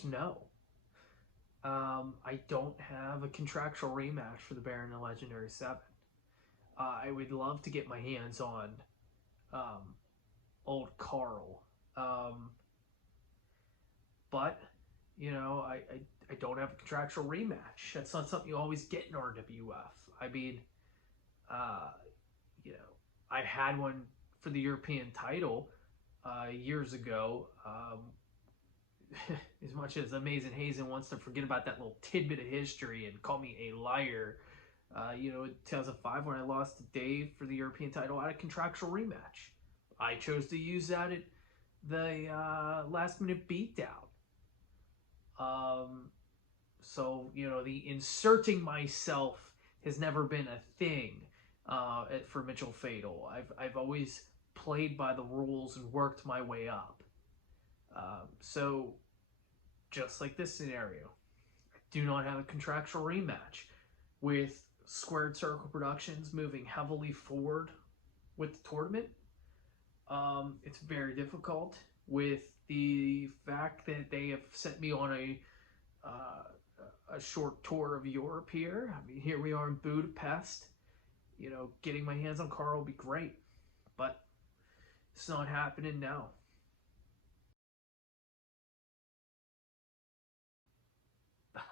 answer is no. I don't have a contractual rematch for the Baron and Legendary 7. I would love to get my hands on um, old Carl. But, I don't have a contractual rematch. That's not something you always get in RWF. I mean, uh, you know, I had one for the European title years ago. As much as Amazing Hazen wants to forget about that little tidbit of history and call me a liar, in 2005 when I lost to Dave for the European title, I had a contractual rematch. I chose to use that at the last minute beatdown. So, the inserting myself has never been a thing for Mitchell Fatal. I've always played by the rules and worked my way up. So, just like this scenario, I do not have a contractual rematch. With Squared Circle Productions moving heavily forward with the tournament, it's very difficult with the fact that they have sent me on a short tour of Europe here. I mean, here we are in Budapest. Getting my hands on Carl will be great, but it's not happening now.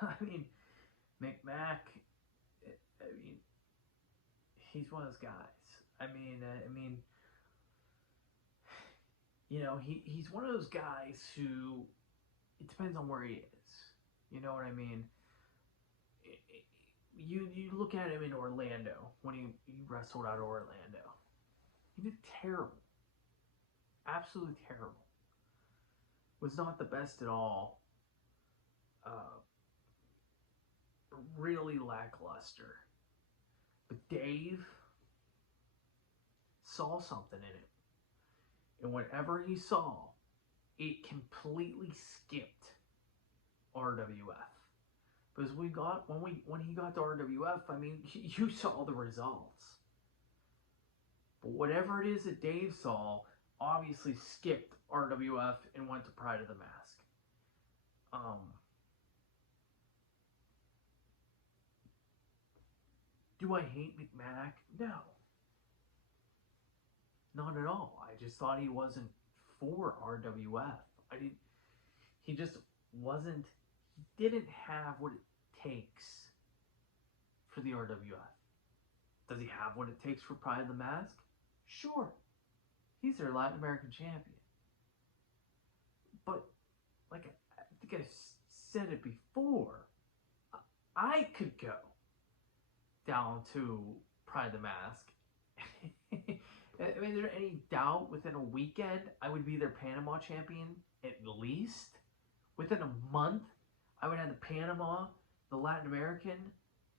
I mean, McMac, he's one of those guys. He's one of those guys who, it depends on where he is. You know what I mean? You look at him in Orlando, when he wrestled out of Orlando. He did terrible. Absolutely terrible. Was not the best at all. Really lackluster. But Dave saw something in it. And whatever he saw, it completely skipped RWF. Because when he got to RWF, I mean, you saw the results. But whatever it is that Dave saw, obviously skipped RWF and went to Pride of the Mask. Do I hate McMac? No. Not at all. I just thought he wasn't for RWF. He just wasn't, he didn't have what it takes for the RWF. Does he have what it takes for Pride of the Mask? Sure. He's their Latin American champion. But, like I think I said it before, I could go down to Pride of the Mask. I mean, is there any doubt within a weekend I would be their Panama champion at least? Within a month, I would have the Panama, the Latin American,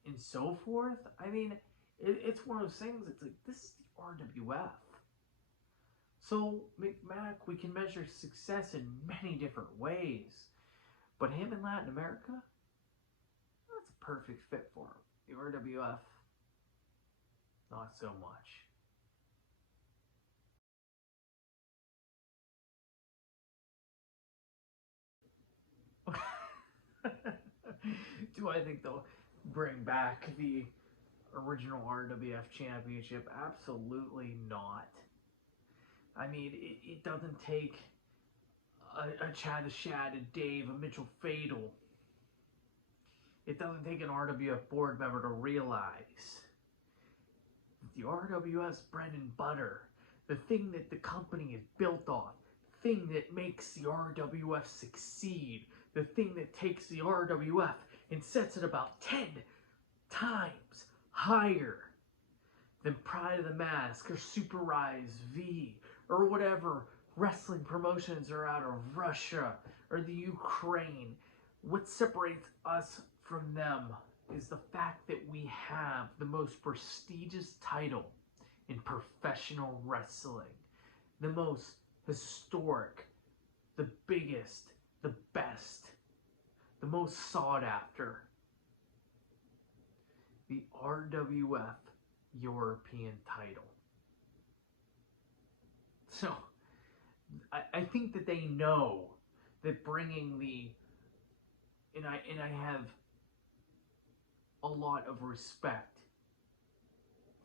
and so forth. I mean, it's one of those things, it's like, this is the RWF. So, McMac, we can measure success in many different ways. But him in Latin America, that's a perfect fit for him. The RWF, not so much. Do I think they'll bring back the original RWF championship? Absolutely not. I mean, it doesn't take a Chad the Shad, a Dave, a Mitchell Fatal. It doesn't take an RWF board member to realize the RWF's bread and butter, the thing that the company is built on, the thing that makes the RWF succeed, the thing that takes the RWF and sets it about 10 times higher than Pride of the Mask or Super Rise V or whatever wrestling promotions are out of Russia or the Ukraine. What separates us from them is the fact that we have the most prestigious title in professional wrestling, the most historic, the biggest, the best, the most sought after, the RWF European title. So, I think that they know that bringing the and I have a lot of respect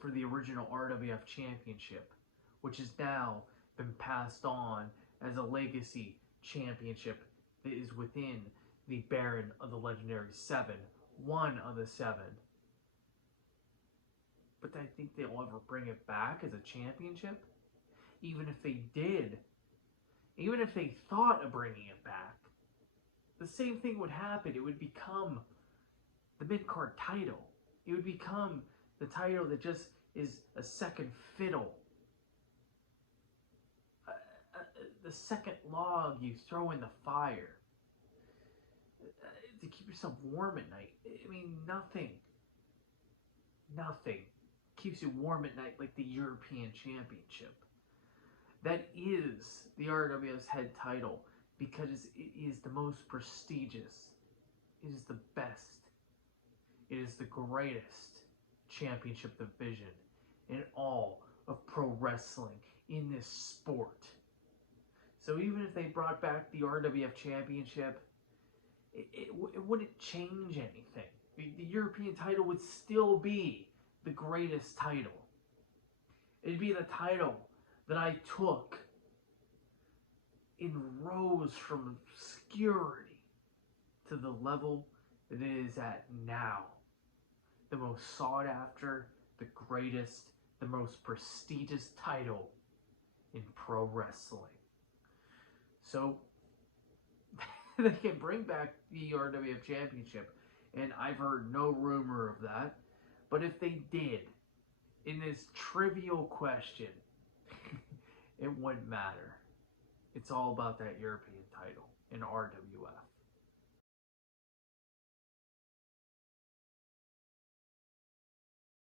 for the original RWF Championship, which has now been passed on as a legacy championship that is within the Baron of the Legendary Seven, one of the seven. But I think they'll ever bring it back as a championship. Even if they did, even if they thought of bringing it back, the same thing would happen. It would become the mid-card title. It would become the title that just is a second fiddle. The second log you throw in the fire to keep yourself warm at night. I mean, nothing keeps you warm at night like the European Championship. That is the RWF's head title because it is the most prestigious. It is the best. It is the greatest championship division in all of pro wrestling in this sport. So even if they brought back the RWF Championship, it wouldn't change anything. The European title would still be the greatest title. It'd be the title that I took and rose from obscurity to the level that it is at now. The most sought after, the greatest, the most prestigious title in pro wrestling. So they can bring back the RWF Championship, and I've heard no rumor of that. But if they did, in this trivial question, it wouldn't matter. It's all about that European title in RWF.